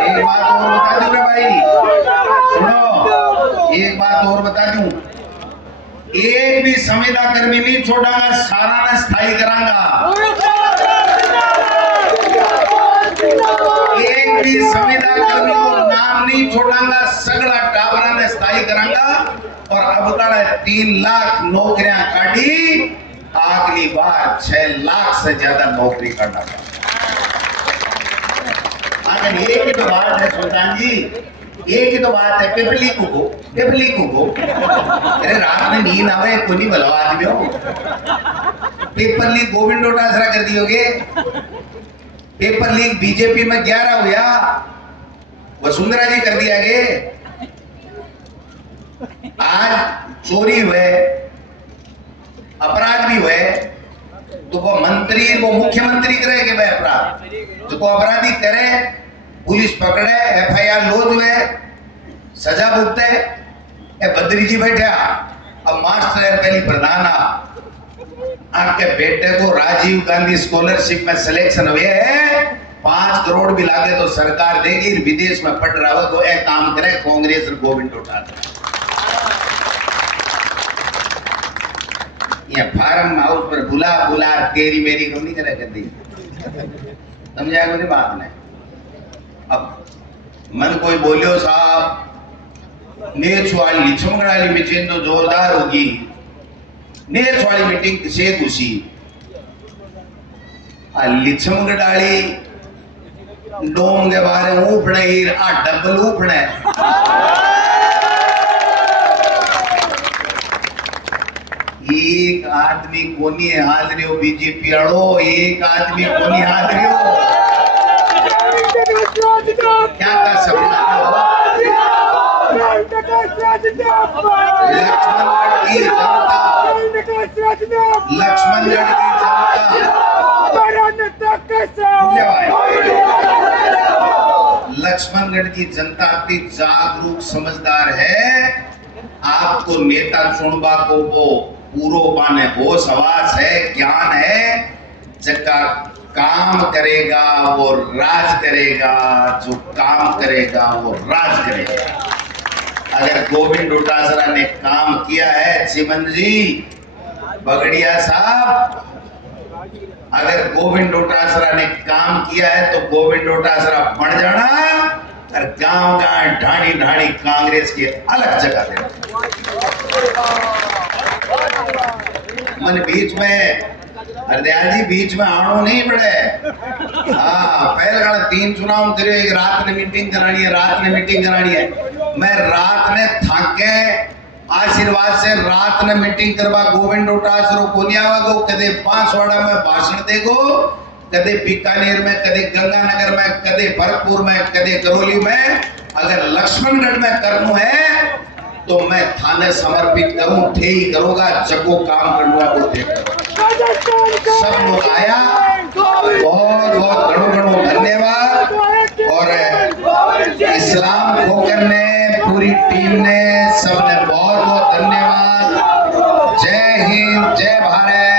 एक बात और बता दूं रे भाई, सुनो, एक बात और बता दूं, एक भी संविदा कर्मी नहीं छोड़ांगा, सारा ने स्थायी करांगा। एक भी संविदा कर्मी को नाम नहीं छोड़ांगा, सगला टावरा ने स्थायी करांगा। और अब तक 3 लाख नौकरियां काटी, अगली बार 6 लाख से ज्यादा नौकरी करना। अगर एक ही तो बात है सुल्तान जी, एक ही तो बात है, पेपर लीक हो। अरे रात में नींद आवे को नहीं भला आदमी हो, पेपर लीक गोविंद डोटासरा कर दियोगे। पेपर लीक बीजेपी में 11 हुआ, वसुंधरा जी कर दिया गे। आज चोरी हुए, अपराध भी हुए, तो वो मंत्री, वो मुख्यमंत्री करेंगे भाई अपराध, जो को अपराधी करे, पुलिस पकड़े, FIR लोज हुए, सजा भुगते। बद्री जी बैठा, अब मास्टर पहली प्रधान आपके बेटे को राजीव गांधी स्कॉलरशिप में सिलेक्शन हुए है, 5 करोड़ भी लागे तो सरकार देगी, विदेश में पढ़ रहा हो तो एक काम करे कांग्रेस और गोविंद डोटासरा। ये फार्म हाउस पर बुला तेरी मेरी कम नहीं करे कर दी, समझा मेरी बात ने। अब मन कोई बोलियो साहब नेच वाली लक्ष्मणगढ़ वाली मीटिंग तो जोरदार होगी, नेच वाली मीटिंग किसे घुसी, लक्ष्मणगढ़ वाली डोम के बारे में ऊपने डबल ऊपने। एक आदमी कोनी हाल रही हो बीजेपी वालों, एक आदमी कोनी हाल रही हो, क्या कर सकता हो। लक्ष्मणगढ़ की लक्ष्मणगढ़ की जनता अति जागरूक समझदार है। आपको नेता चुनबा को वो पूरो पाने होश हवास है, ज्ञान है, जगह काम करेगा वो राज करेगा, जो काम करेगा वो राज करेगा। अगर गोविंद डोटासरा ने काम किया है, चिमन जी बगड़िया साहब, अगर गोविंद डोटासरा ने काम किया है तो गोविंद डोटासरा बन जाना और गांव गांव ढाणी ढाणी कांग्रेस की अलग जगह देना। मन बीच में हरदयाल जी बीच में आणो नहीं पड़े। हाँ पहले का 3 चुनाव करे, एक रात ने मीटिंग करानी है, रात ने मीटिंग करानी है। मैं रात ने थाके आशीर्वाद से रात ने मीटिंग करवा गोविंद उटासरो कोनियावा को कदे बांसवाड़ा में भाषण देगो, कदे बीकानेर में, कदे गंगानगर में, कदे भरतपुर में, कदे करौली में। अगर लक्ष्मणगढ़ में करनू है तो मैं थाने समर्पित करूं, थे ही करूंगा, जगो काम करना बोलते। सब लोग आया, बहुत बहुत घणो धन्यवाद। और इस्लाम खोकर ने, पूरी टीम ने, सबने बहुत बहुत धन्यवाद। जय हिंद, जय भारत।